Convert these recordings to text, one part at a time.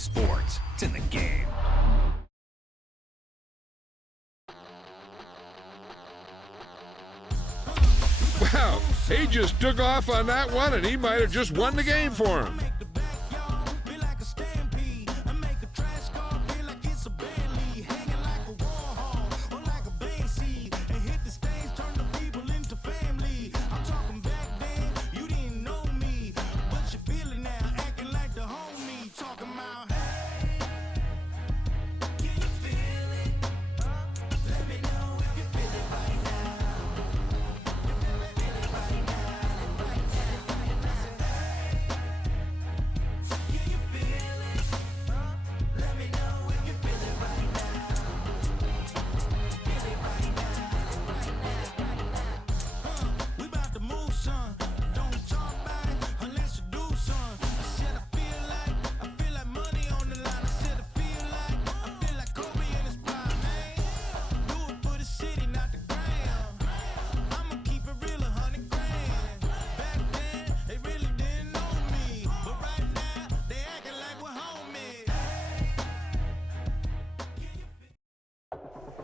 sports. It's in the game. Wow, he just took off on that one, and he might have just won the game for him.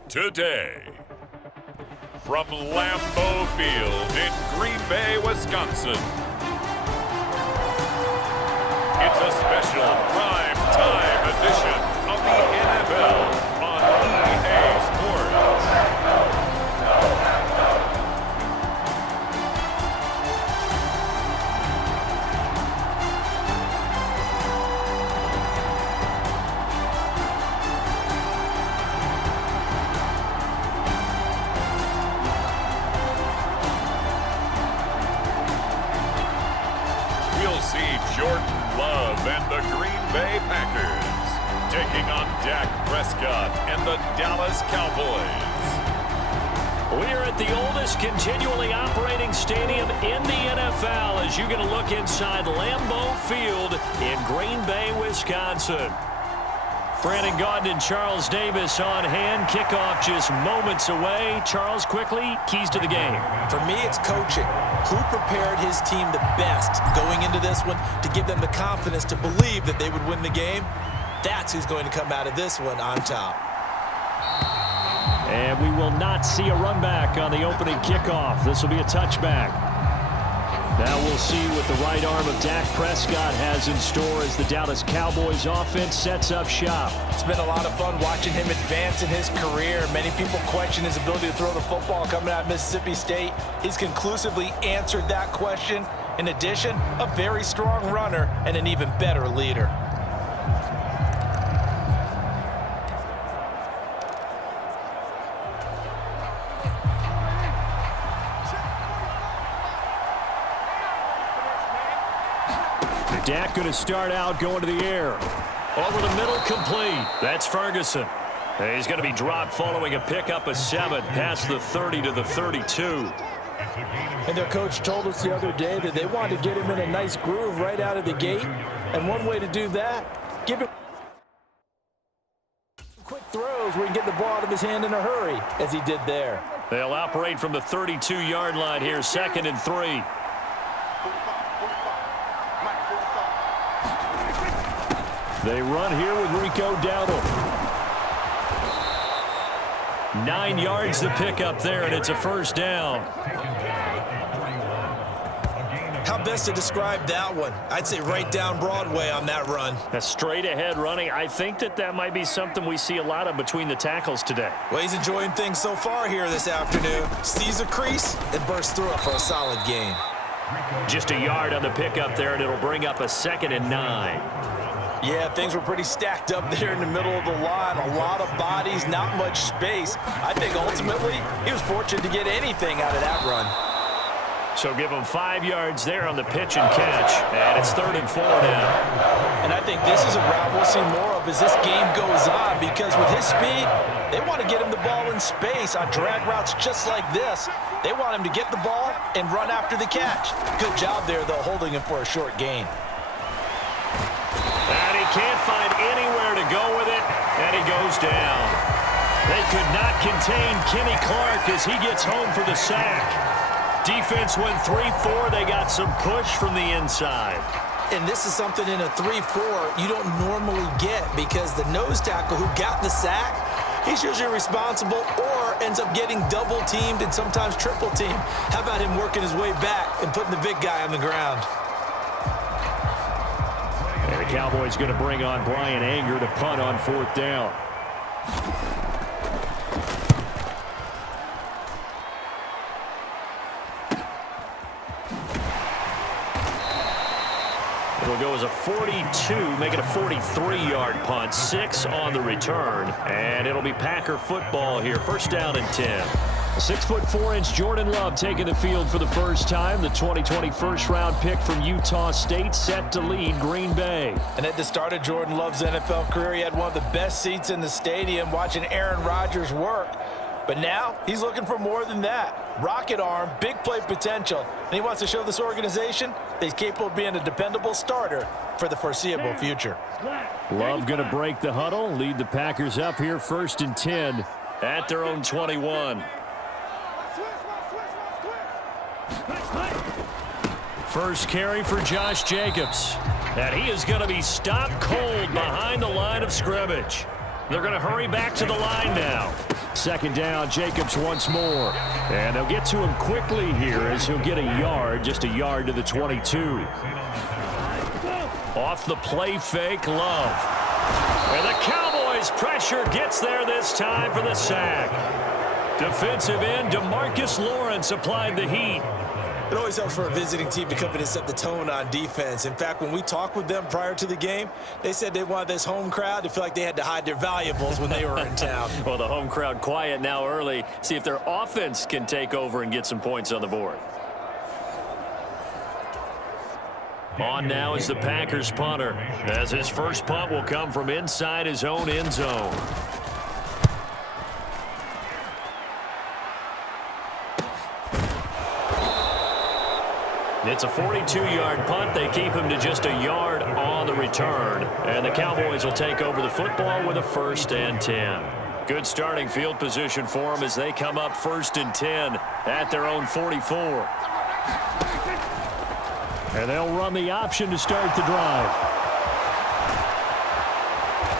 Today, from Lambeau Field in Green Bay, Wisconsin, it's a special prime time edition of the NFL on EA Sports. Jordan Love and the Green Bay Packers taking on Dak Prescott and the Dallas Cowboys. We are at the oldest continually operating stadium in the NFL as you get a look inside Lambeau Field in Green Bay, Wisconsin. Brandon Gaudin and Charles Davis on hand. Kickoff just moments away. Charles, quickly, keys to the game. For me, it's coaching. Who prepared his team the best going into this one to give them the confidence to believe that they would win the game? That's who's going to come out of this one on top. And we will not see a run back on the opening kickoff. This will be a touchback. Now we'll see what the right arm of Dak Prescott has in store as the Dallas Cowboys offense sets up shop. It's been a lot of fun watching him advance in his career. Many people question his ability to throw the football coming out of Mississippi State. He's conclusively answered that question. In addition, a very strong runner and an even better leader. Dak going to start out going to the air. Over the middle, complete. That's Ferguson. He's going to be dropped following a pickup of 7 past the 30 to the 32. And their coach told us the other day that they wanted to get him in a nice groove right out of the gate. And one way to do that, give him quick throws where he can get the ball out of his hand in a hurry, as he did there. They'll operate from the 32-yard line here, 2nd and 3. They run here with Rico Dowdle. 9 yards to pick up there, and it's a first down. How best to describe that one? I'd say right down Broadway on that run. A straight-ahead running. I think that might be something we see a lot of between the tackles today. Well, he's enjoying things so far here this afternoon. Sees a crease and bursts through it for a solid gain. Just a yard on the pickup there, and it'll bring up a 2nd and 9. Yeah, things were pretty stacked up there in the middle of the line. A lot of bodies, not much space. I think ultimately he was fortunate to get anything out of that run. So give him 5 yards there on the pitch and catch. And it's 3rd and 4 now. And I think this is a route we'll see more of as this game goes on, because with his speed, they want to get him the ball in space on drag routes just like this. They want him to get the ball and run after the catch. Good job there, though, holding him for a short gain. And he can't find anywhere to go with it, and he goes down. They could not contain Kenny Clark as he gets home for the sack. Defense went 3-4. They got some push from the inside. And this is something in a 3-4 you don't normally get because the nose tackle who got the sack, he's usually responsible or ends up getting double teamed and sometimes triple teamed. How about him working his way back and putting the big guy on the ground? And the Cowboys going to bring on Brian Anger to punt on 4th down. It'll go as a 42, make it a 43-yard punt, 6 on the return, and it'll be Packer football here. 1st down and 10. 6'4" Jordan Love taking the field for the first time. The 2020 first-round pick from Utah State set to lead Green Bay. And at the start of Jordan Love's NFL career, he had one of the best seats in the stadium watching Aaron Rodgers work. But now he's looking for more than that. Rocket arm, big play potential, and he wants to show this organization that he's capable of being a dependable starter for the foreseeable future. Love going to break the huddle, lead the Packers up here 1st and 10 at their own 21. First carry for Josh Jacobs. And he is going to be stopped cold behind the line of scrimmage. They're going to hurry back to the line now. 2nd down, Jacobs once more. And they'll get to him quickly here as he'll get a yard, just a yard to the 22. Off the play fake, Love. And the Cowboys pressure gets there this time for the sack. Defensive end DeMarcus Lawrence applied the heat. It always helps for a visiting team to come in and set the tone on defense. In fact, when we talked with them prior to the game, they said they wanted this home crowd to feel like they had to hide their valuables when they were in town. Well, the home crowd quiet now early. See if their offense can take over and get some points on the board. On now is the Packers punter, as his first punt will come from inside his own end zone. It's a 42-yard punt. They keep him to just a yard on the return. And the Cowboys will take over the football with a 1st and 10. Good starting field position for them as they come up 1st and 10 at their own 44. And they'll run the option to start the drive.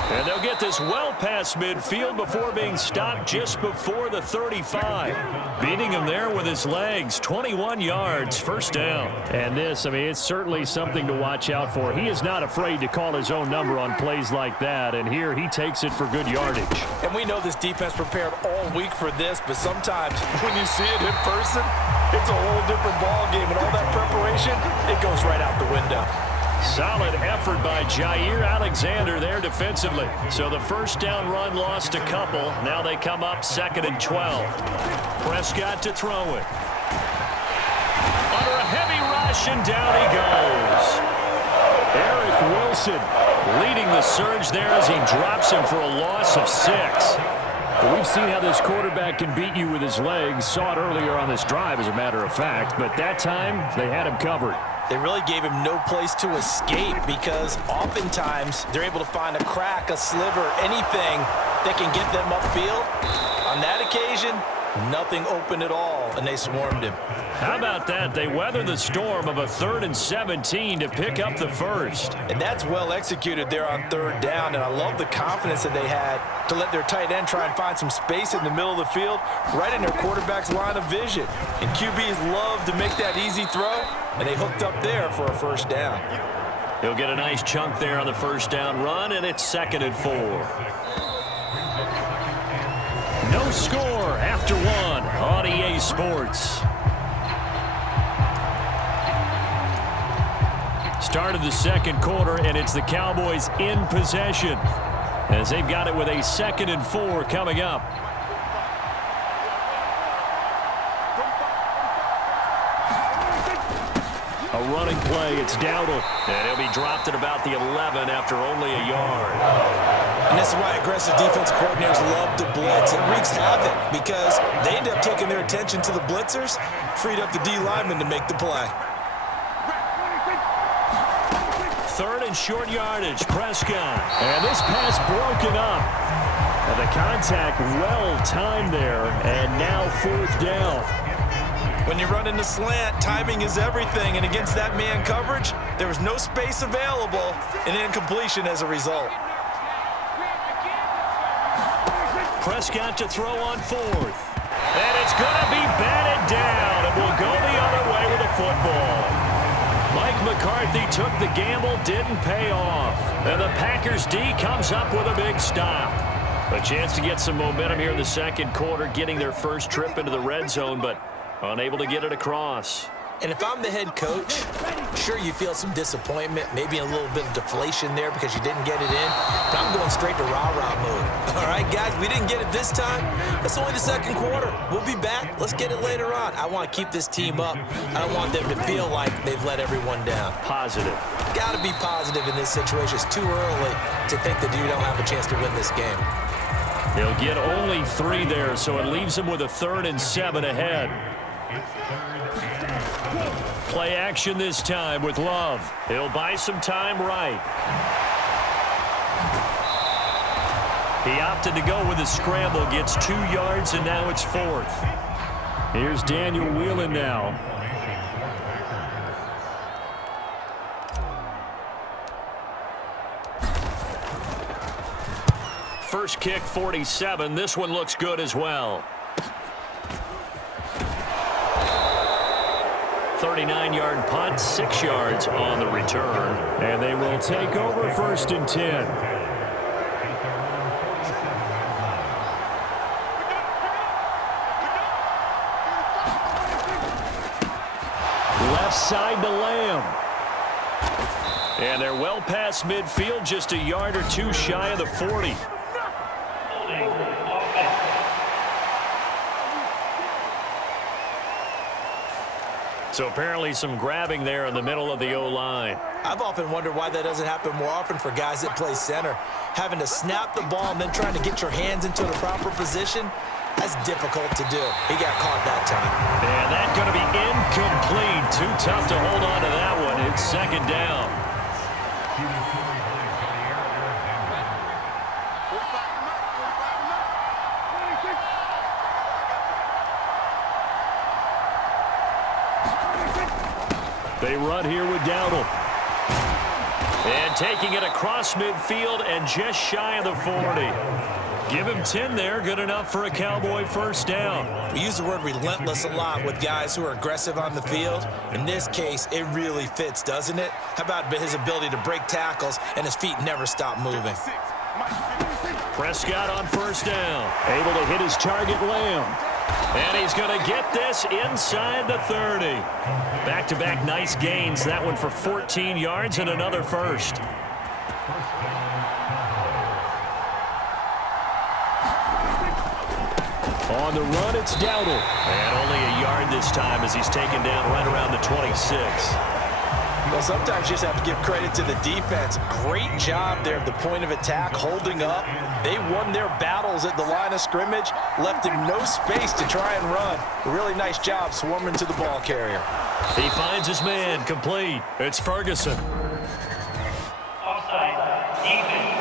And they'll get this well past midfield before being stopped just before the 35. Beating him there with his legs. 21 yards, 1st down. And this, I mean, it's certainly something to watch out for. He is not afraid to call his own number on plays like that. And here he takes it for good yardage. And we know this defense prepared all week for this, but sometimes when you see it in person, it's a whole different ball game. And all that preparation, it goes right out the window. Solid effort by Jair Alexander there defensively. So the 1st down run lost a couple. Now they come up 2nd and 12. Prescott to throw it. Under a heavy rush, and down he goes. Eric Wilson leading the surge there as he drops him for a loss of 6. But we've seen how this quarterback can beat you with his legs. Saw it earlier on this drive, as a matter of fact. But that time, they had him covered. They really gave him no place to escape because oftentimes they're able to find a crack, a sliver, anything that can get them upfield. On that occasion, nothing open at all, and they swarmed him. How about that? They weathered the storm of a 3rd and 17 to pick up the 1st. And that's well executed there on 3rd down, and I love the confidence that they had to let their tight end try and find some space in the middle of the field, right in their quarterback's line of vision. And QBs love to make that easy throw, and they hooked up there for a 1st down. He'll get a nice chunk there on the 1st down run, and it's 2nd and 4. No score after 1 on EA Sports. Start of the 2nd quarter, and it's the Cowboys in possession as they've got it with a 2nd and 4 coming up. A running play, it's Dowdle, and he'll be dropped at about the 11 after only a yard. And this is why aggressive defensive coordinators love to blitz. It wreaks havoc because they end up taking their attention to the blitzers, freed up the D lineman to make the play. 3rd and short yardage, Prescott. And this pass broken up. And the contact well timed there, and now 4th down. When you run in the slant, timing is everything, and against that man coverage, there was no space available, and incompletion as a result. Prescott to throw on fourth. And it's going to be batted down, and will go the other way with a football. Mike McCarthy took the gamble, didn't pay off. And the Packers D comes up with a big stop. A chance to get some momentum here in the second quarter, getting their first trip into the red zone, but unable to get it across. And if I'm the head coach, sure, you feel some disappointment, maybe a little bit of deflation there because you didn't get it in. But I'm going straight to rah-rah mode. All right, guys, we didn't get it this time. That's only the second quarter. We'll be back. Let's get it later on. I want to keep this team up. I don't want them to feel like they've let everyone down. Positive. Got to be positive in this situation. It's too early to think that you don't have a chance to win this game. They'll get only 3 there, so it leaves them with a 3rd and 7 ahead. Play action this time with Love. He'll buy some time right. He opted to go with a scramble, gets 2 yards, and now it's 4th. Here's Daniel Whelan now. First kick, 47. This one looks good as well. 39-yard punt, 6 yards on the return. And they will take over 1st and 10. Left side to Lamb. And they're well past midfield, just a yard or 2 shy of the 40. So apparently some grabbing there in the middle of the O-line. I've often wondered why that doesn't happen more often for guys that play center. Having to snap the ball and then trying to get your hands into the proper position, that's difficult to do. He got caught that time. And that's going to be incomplete. Too tough to hold on to that one. It's 2nd down. They run here with Dowdle. And taking it across midfield and just shy of the 40. Give him 10 there. Good enough for a Cowboy 1st down. We use the word relentless a lot with guys who are aggressive on the field. In this case, it really fits, doesn't it? How about his ability to break tackles and his feet never stop moving? Prescott on 1st down. Able to hit his target, Lamb. And he's going to get this inside the 30. Back-to-back nice gains. That one for 14 yards and another 1st. On the run, it's Dowdle. And only a yard this time as he's taken down right around the 26. Well, sometimes you just have to give credit to the defense. Great job there at the point of attack, holding up. They won their battles at the line of scrimmage, left him no space to try and run. A really nice job swarming to the ball carrier. He finds his man, complete. It's Ferguson. Offside, defense.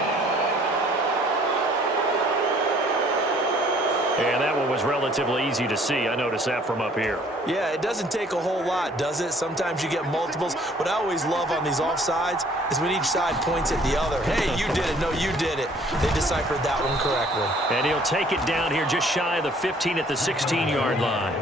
And that one was relatively easy to see. I noticed that from up here. Yeah, it doesn't take a whole lot, does it? Sometimes you get multiples. What I always love on these offsides is when each side points at the other. Hey, you did it. No, you did it. They deciphered that one correctly. And he'll take it down here just shy of the 15 at the 16-yard line.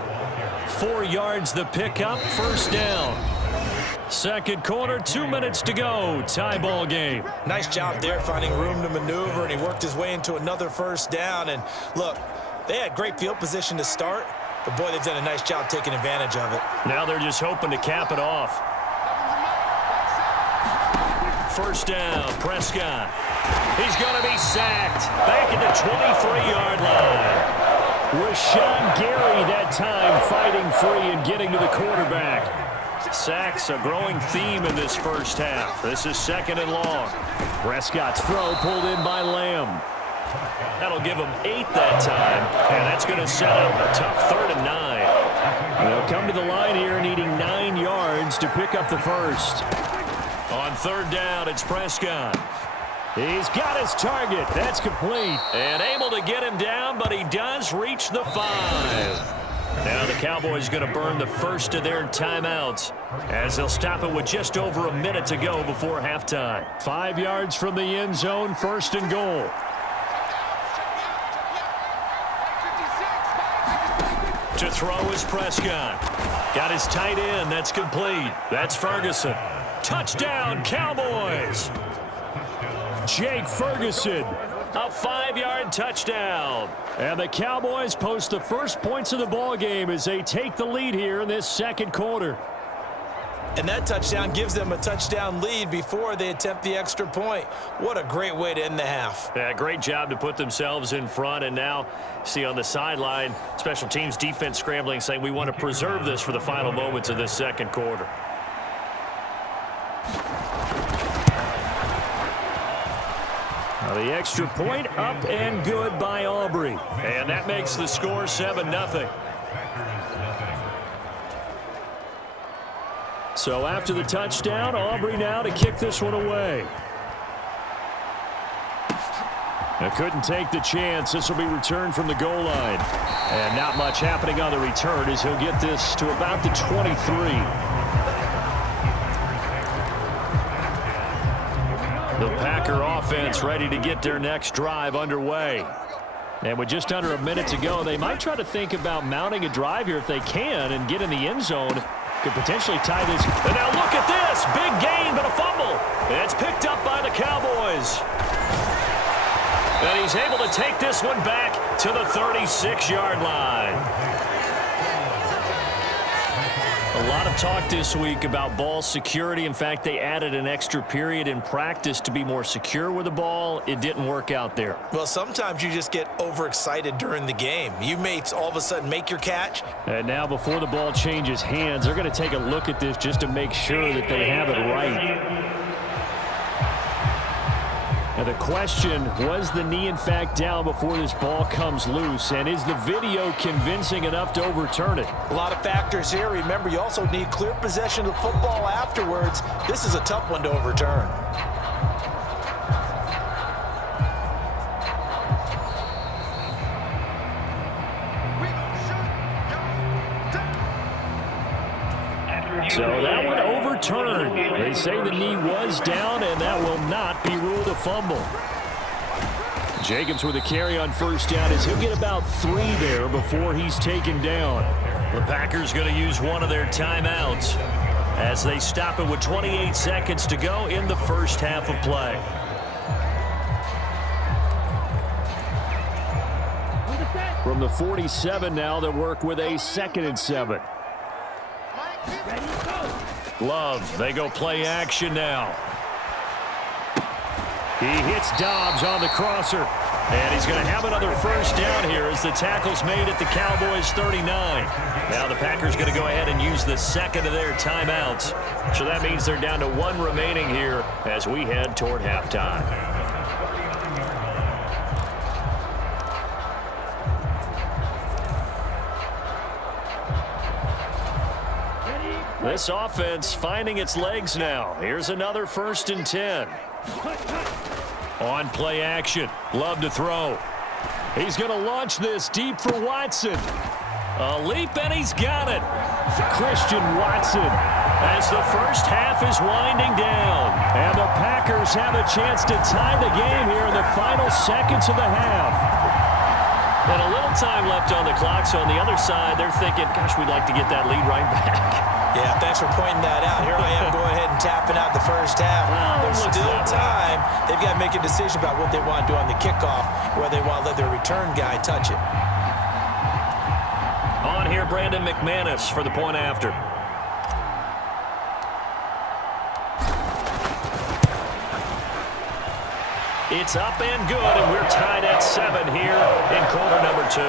4 yards the pickup, 1st down. Second quarter, 2 minutes to go. Tie ball game. Nice job there finding room to maneuver, and he worked his way into another 1st down. And look, they had great field position to start, but boy, they've done a nice job taking advantage of it. Now they're just hoping to cap it off. 1st down, Prescott. He's going to be sacked back at the 23-yard line. Rashawn Gary that time fighting free and getting to the quarterback. Sacks a growing theme in this 1st half. This is 2nd and long. Prescott's throw pulled in by Lamb. That'll give them 8 that time, and that's going to set up a tough 3rd and 9. They'll come to the line here needing 9 yards to pick up the 1st. On 3rd down, it's Prescott. He's got his target. That's complete. And able to get him down, but he does reach the 5. Now the Cowboys going to burn the first of their timeouts as they'll stop it with just over a minute to go before halftime. 5 yards from the end zone, first and goal. To throw is Prescott. Got his tight end. That's complete. That's Ferguson. Touchdown, Cowboys. Jake Ferguson. A 5-yard touchdown. And the Cowboys post the first points of the ball game as they take the lead here in this second quarter. And that touchdown gives them a touchdown lead before they attempt the extra point. What a great way to end the half. Yeah, great job to put themselves in front. And now, see on the sideline, special teams defense scrambling, saying we want to preserve this for the final moments of this second quarter. Now the extra point up and good by Aubrey. And that makes the score 7-0. So after the touchdown, Aubrey now to kick this one away. Couldn't take the chance. This will be returned from the goal line. And not much happening on the return as he'll get this to about the 23. The Packer offense ready to get their next drive underway. And with just under a minute to go, they might try to think about mounting a drive here if they can and get in the end zone. Could potentially tie this. And now look at this. Big gain, but a fumble. And it's picked up by the Cowboys. And he's able to take this one back to the 36-yard line. A lot of talk this week about ball security. In fact, they added an extra period in practice to be more secure with the ball. It didn't work out there. Well, sometimes you just get overexcited during the game. You may all of a sudden make your catch. And now before the ball changes hands, they're going to take a look at this just to make sure that they have it right. Now the question, was the knee in fact down before this ball comes loose? And is the video convincing enough to overturn it? A lot of factors here. Remember, you also need clear possession of the football afterwards. This is a tough one to overturn. So that one overturned. They say the knee was down, and that will not be ruled a fumble. Jacobs with a carry on first down as he'll get about 3 there before he's taken down. The Packers going to use one of their timeouts as they stop it with 28 seconds to go in the first half of play. From the 47 now, they'll work with a 2nd and 7. Love, they go play action now. He hits Dobbs on the crosser. And he's going to have another first down here as the tackle's made at the Cowboys 39. Now the Packers going to go ahead and use the 2nd of their timeouts. So that means they're down to 1 remaining here as we head toward halftime. This offense finding its legs now. Here's another 1st and 10. On play action. Love to throw. He's going to launch this deep for Watson. A leap and he's got it. Christian Watson as the first half is winding down. And the Packers have a chance to tie the game here in the final seconds of the half. And a little time left on the clock, so on the other side, they're thinking, gosh, we'd like to get that lead right back. Yeah, thanks for pointing that out. Here I am going ahead and tapping out the first half. There's still time. They've got to make a decision about what they want to do on the kickoff, whether they want to let their return guy touch it. On here, Brandon McManus for the point after. It's up and good, and we're tied at 7 here in quarter number 2.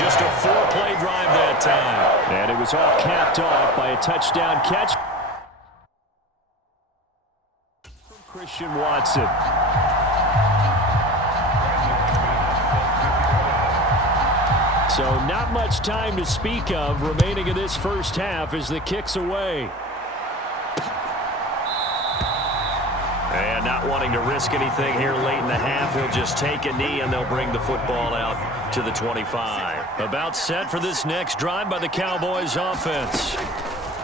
Just a 4-play drive that time. And it was all capped off by a touchdown catch from Christian Watson. So not much time to speak of remaining in this first half as the kick's away. And And not wanting to risk anything here late in the half, he'll just take a knee and they'll bring the football out to the 25. About set for this next drive by the Cowboys offense.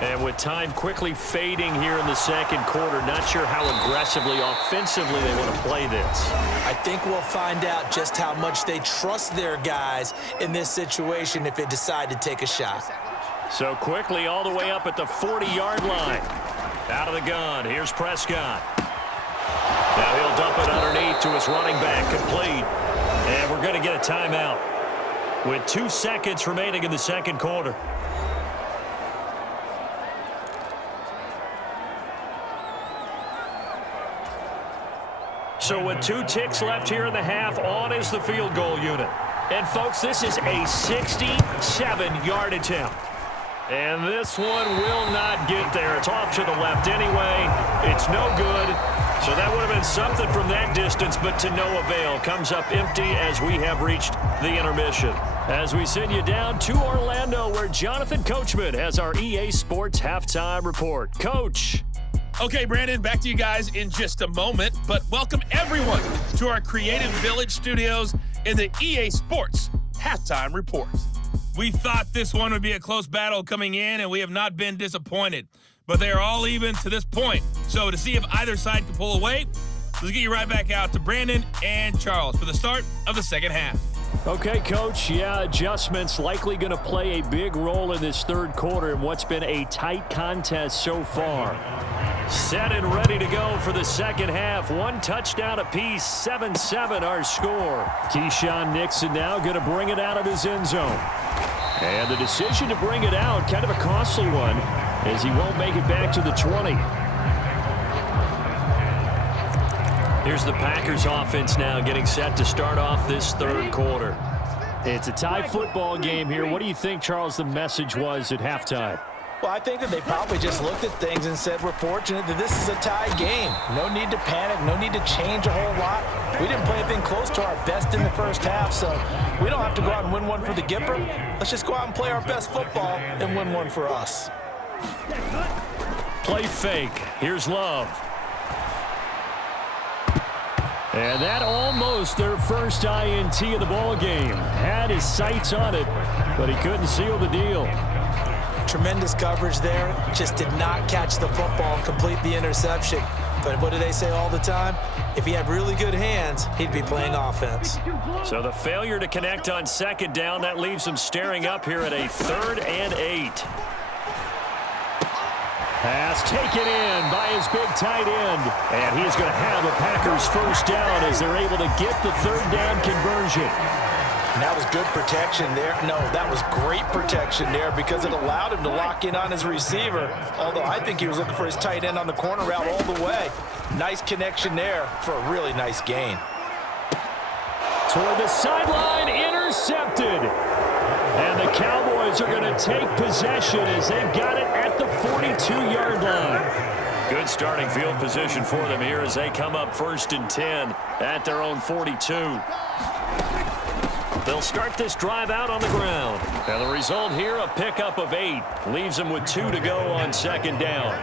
And with time quickly fading here in the second quarter, not sure how aggressively, offensively they want to play this. I think we'll find out just how much they trust their guys in this situation if they decide to take a shot. So quickly all the way up at the 40-yard line. Out of the gun, here's Prescott. Now he'll dump it underneath to his running back, complete. And we're going to get a timeout with 2 seconds remaining in the second quarter. So with 2 ticks left here in the half, on is the field goal unit. And folks, this is a 67-yard attempt. And this one will not get there. It's off to the left anyway. It's no good. So that would have been something from that distance, but to no avail. Comes up empty as we have reached the intermission. As we send you down to Orlando, where Jonathan Coachman has our EA Sports Halftime Report. Coach. Okay, Brandon, back to you guys in just a moment, but welcome everyone to our Creative Village studios in the EA Sports Halftime Report. We thought this one would be a close battle coming in, and we have not been disappointed, but they are all even to this point. So to see if either side can pull away, let's get you right back out to Brandon and Charles for the start of the second half. Okay, Coach. Yeah, adjustments likely going to play a big role in this third quarter in what's been a tight contest so far. Set and ready to go for the second half. 1 touchdown apiece, 7-7 our score. Keyshawn Nixon now going to bring it out of his end zone. And the decision to bring it out, kind of a costly one, as he won't make it back to the 20. Here's the Packers offense now getting set to start off this third quarter. It's a tie football game here. What do you think, Charles, the message was at halftime? Well, I think that they probably just looked at things and said, we're fortunate that this is a tie game. No need to panic, no need to change a whole lot. We didn't play anything close to our best in the first half, so we don't have to go out and win one for the Gipper. Let's just go out and play our best football and win one for us. Play fake. Here's Love. And that almost their first INT of the ball game. Had his sights on it, but he couldn't seal the deal. Tremendous coverage there. Just did not catch the football and complete the interception. But what do they say all the time? If he had really good hands, he'd be playing offense. So the failure to connect on second down, that leaves him staring up here at a 3rd and 8. Pass taken in by his big tight end. And he's going to have a Packers first down as they're able to get the 3rd down conversion. And that was good protection there. No, that was great protection there because it allowed him to lock in on his receiver. Although I think he was looking for his tight end on the corner route all the way. Nice connection there for a really nice gain. Toward the sideline, intercepted. And the Cowboys are going to take possession as they've got it at the 42-yard line. Good starting field position for them here as they come up 1st and 10 at their own 42. They'll start this drive out on the ground. And the result here, a pickup of 8. Leaves them with 2 to go on second down.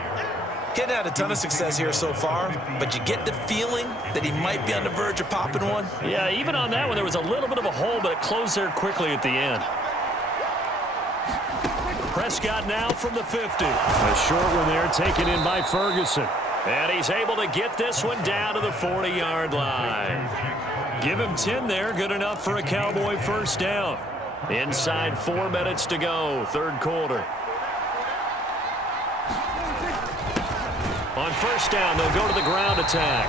Getting had a ton of success here so far, but you get the feeling that he might be on the verge of popping one. Yeah, even on that one, there was a little bit of a hole, but it closed there quickly at the end. Prescott now from the 50. A short one there taken in by Ferguson. And he's able to get this one down to the 40-yard line. Give him 10 there. Good enough for a Cowboy first down. Inside 4 minutes to go, third quarter. On first down, they'll go to the ground attack.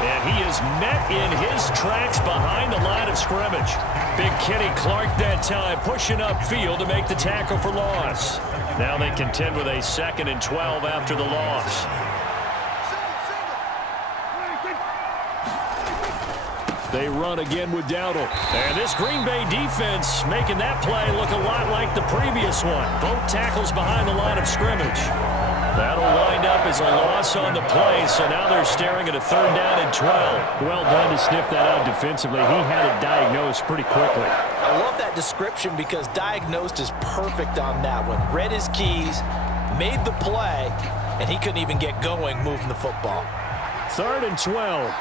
And he is met in his tracks behind the line of scrimmage. Big Kenny Clark that time, pushing upfield to make the tackle for loss. Now they contend with a 2nd and 12 after the loss. They run again with Dowdle. And this Green Bay defense making that play look a lot like the previous one. Both tackles behind the line of scrimmage. That'll wind up as a loss on the play, so now they're staring at a 3rd down and 12. Well done to sniff that out defensively. He had it diagnosed pretty quickly. I love that description because diagnosed is perfect on that one. Read his keys, made the play, and he couldn't even get going moving the football. 3rd and 12.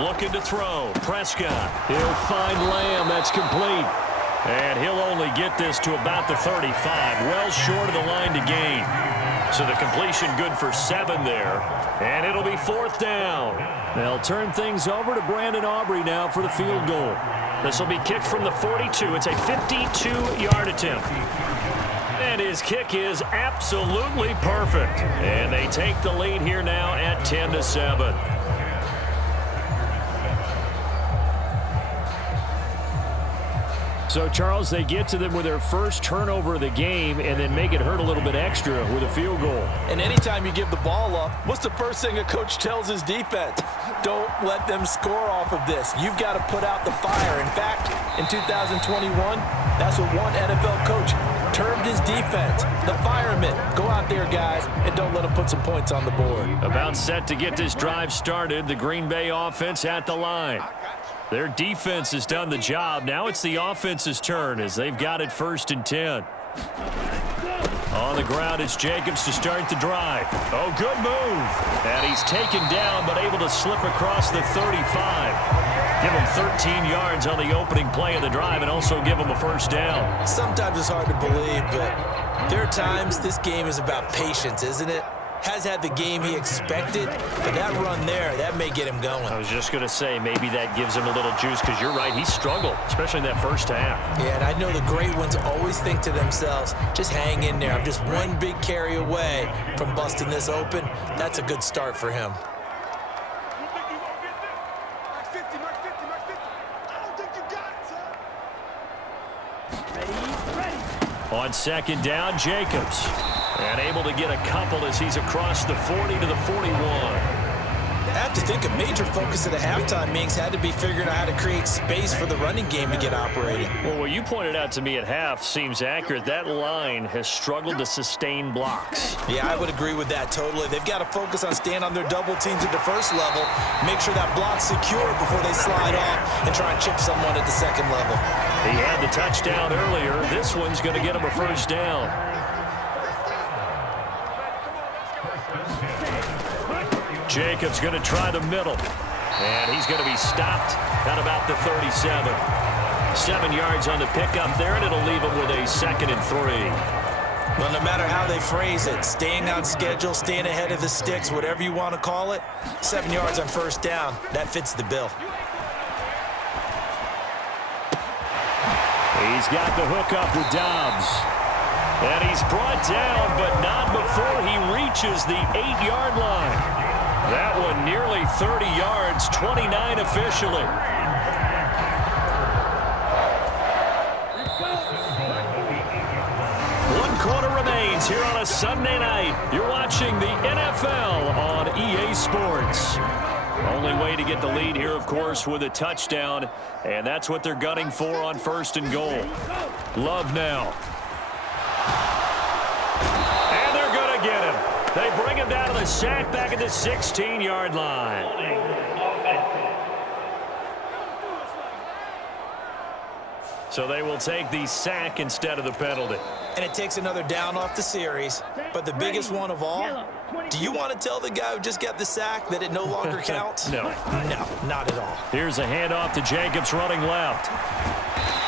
Looking to throw. Prescott. He'll find Lamb. That's complete. And he'll only get this to about the 35. Well short of the line to gain. So the completion good for 7 there. And it'll be 4th down. They'll turn things over to Brandon Aubrey now for the field goal. This will be kicked from the 42. It's a 52-yard attempt. And his kick is absolutely perfect. And they take the lead here now at 10-7. So, Charles, they get to them with their first turnover of the game and then make it hurt a little bit extra with a field goal. And anytime you give the ball up, what's the first thing a coach tells his defense? Don't let them score off of this. You've got to put out the fire. In fact, in 2021, that's what one NFL coach termed his defense. The firemen. Go out there, guys, and don't let them put some points on the board. About set to get this drive started. The Green Bay offense at the line. Their defense has done the job. Now it's the offense's turn as they've got it 1st and 10. On the ground, it's Jacobs to start the drive. Oh, good move. And he's taken down but able to slip across the 35. Give him 13 yards on the opening play of the drive and also give him a 1st down. Sometimes it's hard to believe, but there are times this game is about patience, isn't it? Has had the game he expected, but that run there, that may get him going. I was just going to say, maybe that gives him a little juice because you're right, he struggled, especially in that first half. Yeah, and I know the great ones always think to themselves, just hang in there. I'm just one big carry away from busting this open. That's a good start for him. On 2nd down, Jacobs. And able to get a couple as he's across the 40 to the 41. I have to think a major focus of the halftime meetings had to be figuring out how to create space for the running game to get operating. Well, what you pointed out to me at half seems accurate. That line has struggled to sustain blocks. Yeah, I would agree with that totally. They've got to focus on staying on their double teams at the first level, make sure that block's secure before they slide off and try and chip someone at the second level. He had the touchdown earlier. This one's going to get him a 1st down. Jacobs going to try the middle. And he's going to be stopped at about the 37. 7 yards on the pickup there, and it'll leave him with a 2nd and 3. Well, no matter how they phrase it, staying on schedule, staying ahead of the sticks, whatever you want to call it, 7 yards on 1st down, that fits the bill. He's got the hook up with Dobbs. And he's brought down, but not before he reaches the 8-yard line. That one nearly 30 yards, 29 officially. One quarter remains here on a Sunday night. You're watching the NFL on EA Sports. Only way to get the lead here, of course, with a touchdown, and that's what they're gunning for on 1st and goal. Love now. And they're going to get him. They bring him down to the sack back at the 16-yard line. So they will take the sack instead of the penalty. And it takes another down off the series. But the biggest one of all, do you want to tell the guy who just got the sack that it no longer counts? No. No, not at all. Here's a handoff to Jacobs running left.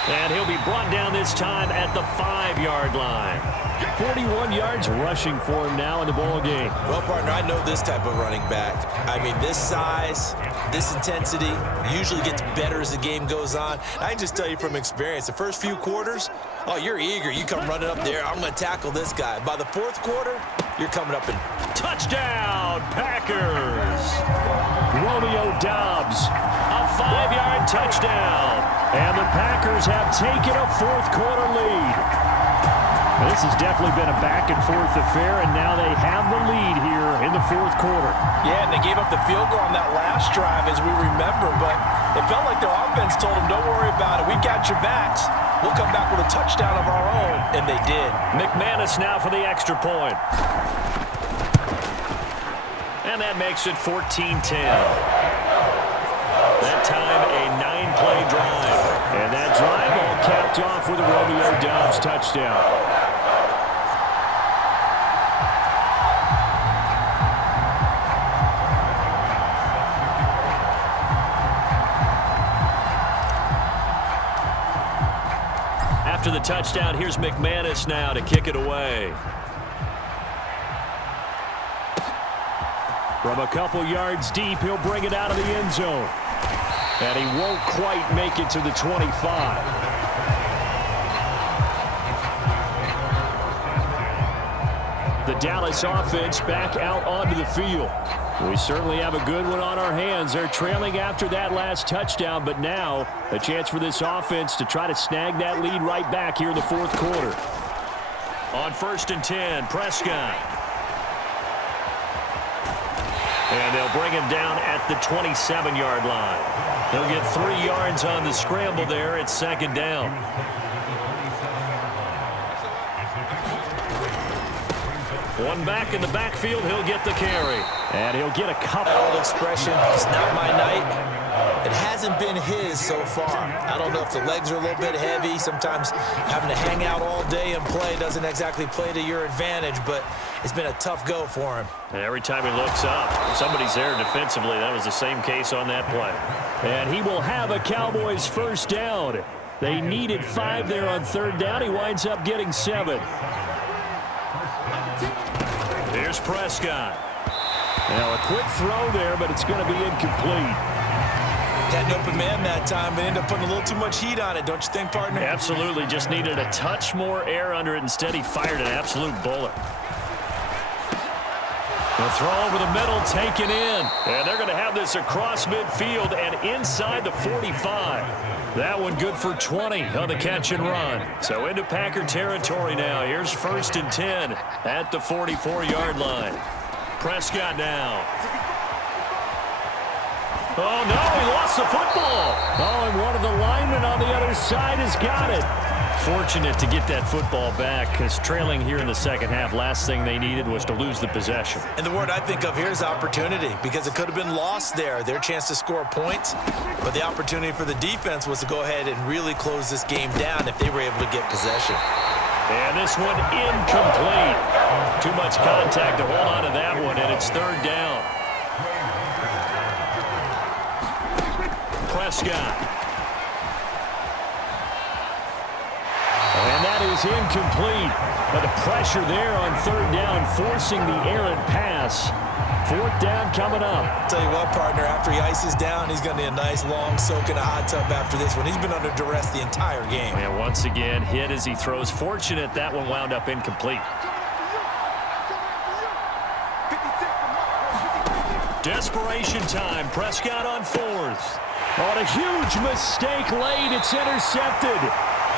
And he'll be brought down this time at the 5-yard line. 41 yards rushing for him now in the ball game. Well, partner, I know this type of running back. I mean, this size, this intensity usually gets better as the game goes on. I can just tell you from experience, the first few quarters, oh, you're eager. You come running up there, I'm going to tackle this guy. By the 4th quarter, you're coming up and... Touchdown, Packers! Romeo Dobbs, a 5-yard touchdown. And the Packers have taken a 4th quarter lead. This has definitely been a back-and-forth affair, and now they have the lead here in the 4th quarter. Yeah, and they gave up the field goal on that last drive, as we remember, but it felt like their offense told them, don't worry about it. We got your backs. We'll come back with a touchdown of our own, and they did. McManus now for the extra point. And that makes it 14-10. That time, a 9-play drive. And that drive all capped off with a Romeo Dobbs touchdown. the touchdown. Here's McManus now to kick it away. From a couple yards deep, he'll bring it out of the end zone. And he won't quite make it to the 25. The Dallas offense back out onto the field. We certainly have a good one on our hands. They're trailing after that last touchdown, but now a chance for this offense to try to snag that lead right back here in the fourth quarter. On 1st and 10, Prescott. And they'll bring him down at the 27-yard line. He'll get 3 yards on the scramble there. It's 2nd down. One back in the backfield, he'll get the carry. And he'll get a couple. Old expression, it's not my night. It hasn't been his so far. I don't know if the legs are a little bit heavy. Sometimes having to hang out all day and play doesn't exactly play to your advantage, but it's been a tough go for him. And every time he looks up, somebody's there defensively. That was the same case on that play. And he will have a Cowboys 1st down. They needed 5 there on 3rd down. He winds up getting 7. Here's Prescott. Now a quick throw there, but it's going to be incomplete. Had an open man that time, but ended up putting a little too much heat on it, don't you think, partner? Absolutely. Just needed a touch more air under it. Instead, he fired an absolute bullet. The throw over the middle, taken in. And they're going to have this across midfield and inside the 45. That one good for 20 on the catch and run. So into Packer territory now. Here's 1st and 10 at the 44-yard line. Prescott now. Oh, no, he lost the football. Oh, and one of the linemen on the other side has got it. Fortunate to get that football back, because trailing here in the 2nd half, last thing they needed was to lose the possession. And the word I think of here is opportunity, because it could have been lost there, their chance to score points. But the opportunity for the defense was to go ahead and really close this game down if they were able to get possession. And this one incomplete. Too much contact to hold on to that one, and it's 3rd down. Prescott. And that is incomplete. But the pressure there on 3rd down, forcing the errant pass. 4th down coming up. Tell you what, partner, after he ices down, he's going to need a nice long soak in a hot tub after this one. He's been under duress the entire game. And once again, hit as he throws. Fortunate that one wound up incomplete. Desperation time. Prescott on 4th. On a huge mistake late, it's intercepted.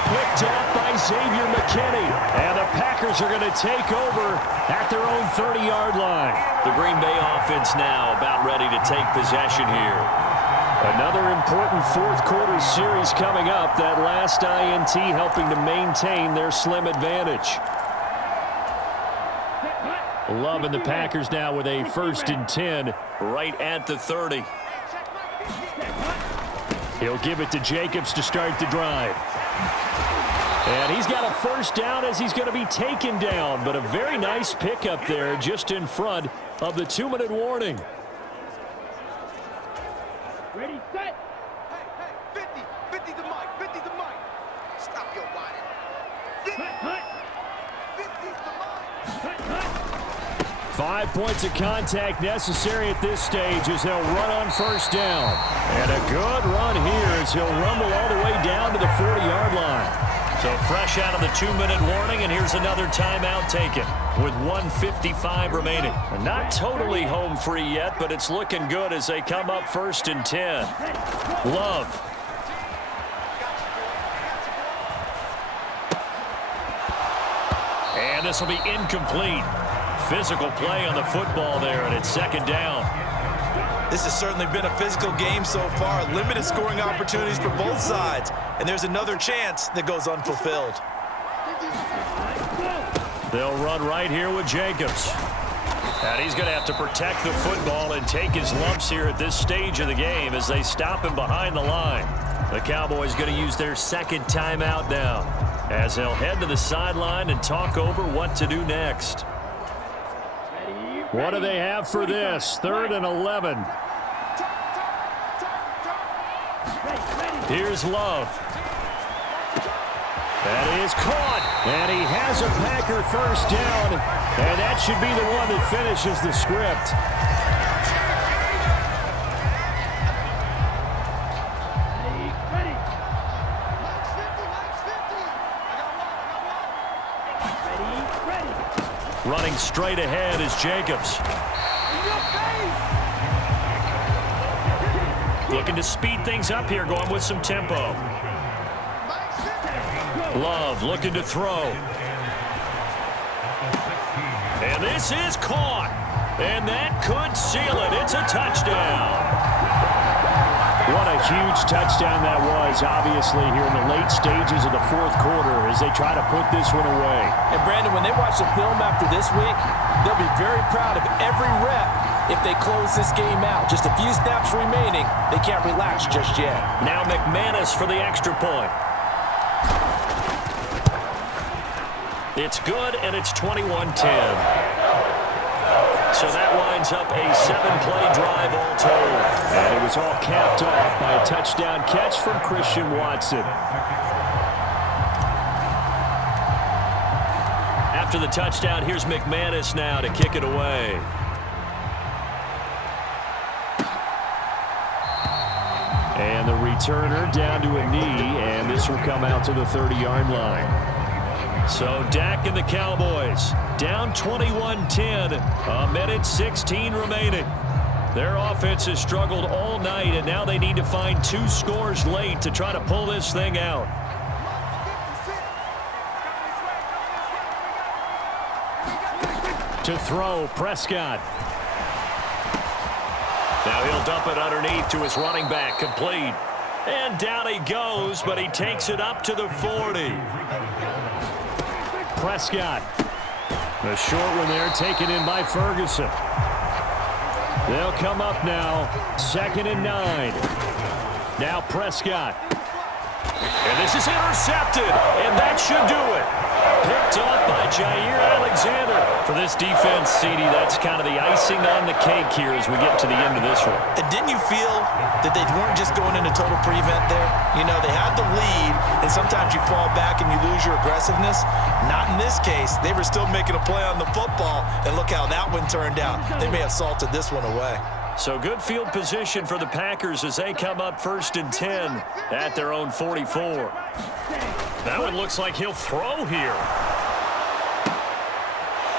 Picked up by Xavier McKinney. And the Packers are going to take over at their own 30-yard line. The Green Bay offense now about ready to take possession here. Another important 4th quarter series coming up. That last INT helping to maintain their slim advantage. Love in the Packers now with a 1st and 10 right at the 30. He'll give it to Jacobs to start the drive. And he's got a 1st down as he's going to be taken down. But a very nice pickup there just in front of the 2-minute warning. Ready, set. Hey, 50 the mic, 50 the mic. Stop your whining. 50's the mic. 5 points of contact necessary at this stage as they'll run on 1st down. And a good run here as he'll rumble all the way down to the 40-yard line. So fresh out of the 2-minute warning, and here's another timeout taken with 1:55 remaining. And not totally home free yet, but it's looking good as they come up 1st and 10. Love. And this will be incomplete. Physical play on the football there, and it's 2nd down. This has certainly been a physical game so far. Limited scoring opportunities for both sides. And there's another chance that goes unfulfilled. They'll run right here with Jacobs. And he's going to have to protect the football and take his lumps here at this stage of the game as they stop him behind the line. The Cowboys going to use their 2nd timeout now as they'll head to the sideline and talk over what to do next. What do they have for this? 3rd and 11. Here's Love. That is caught, and he has a Packer first down, and that should be the one that finishes the script. Running straight ahead is Jacobs. Looking to speed things up here, going with some tempo. Love looking to throw. And this is caught. And that could seal it. It's a touchdown. What a huge touchdown that was, obviously, here in the late stages of the fourth quarter as they try to put this one away. And, Brandon, when they watch the film after this week, they'll be very proud of every rep if they close this game out. Just a few snaps remaining. They can't relax just yet. Now McManus for the extra point. It's good, and it's 21-10. So that winds up a 7-play drive all told. And it was all capped off by a touchdown catch from Christian Watson. After the touchdown, here's McManus now to kick it away. And the returner down to a knee, and this will come out to the 30-yard line. So Dak and the Cowboys down 21-10, a minute 16 remaining. Their offense has struggled all night, and now they need to find 2 scores late to try to pull this thing out. To throw, Prescott. Now he'll dump it underneath to his running back, complete. And down he goes, but he takes it up to the 40. Prescott. The short one there taken in by Ferguson. They'll come up now. 2nd and 9. Now Prescott. And this is intercepted. And that should do it. Picked up by Jair Alexander. For this defense, CD, that's kind of the icing on the cake here as we get to the end of this one. And didn't you feel that they weren't just going into total prevent there? You know, they had the lead, and sometimes you fall back and you lose your aggressiveness. Not in this case. They were still making a play on the football, and look how that one turned out. They may have salted this one away. So good field position for the Packers as they come up 1st and 10 at their own 44. That one looks like he'll throw here.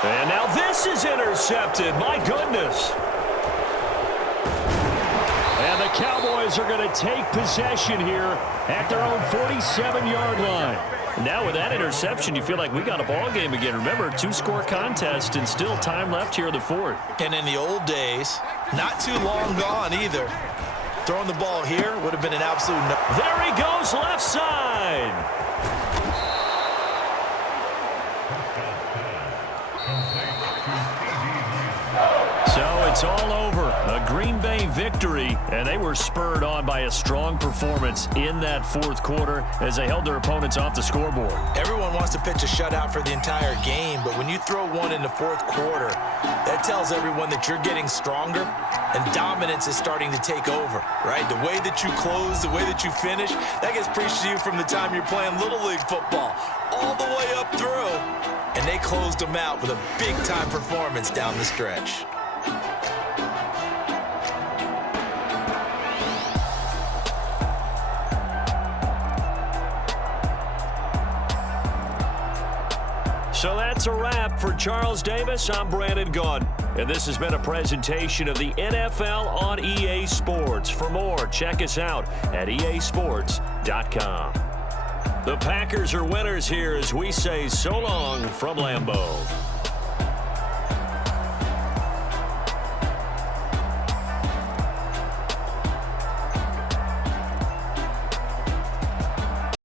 And now this is intercepted. My goodness. And the Cowboys are going to take possession here at their own 47-yard line. Now with that interception, you feel like we got a ball game again. Remember, 2-score contest and still time left here in the 4th. And in the old days, not too long gone either. Throwing the ball here would have been an absolute no. There he goes, left side. So it's all over. A Green Bay victory, and they were spurred on by a strong performance in that 4th quarter as they held their opponents off the scoreboard. Everyone wants to pitch a shutout for the entire game, but when you throw one in the 4th quarter, that tells everyone that you're getting stronger and dominance is starting to take over, right? The way that you close, the way that you finish, that gets preached to you from the time you're playing Little League football all the way up through, and they closed them out with a big-time performance down the stretch. So that's a wrap for Charles Davis. I'm Brandon Gunn, and this has been a presentation of the NFL on EA Sports. For more, check us out at easports.com. The Packers are winners here as we say so long from Lambeau.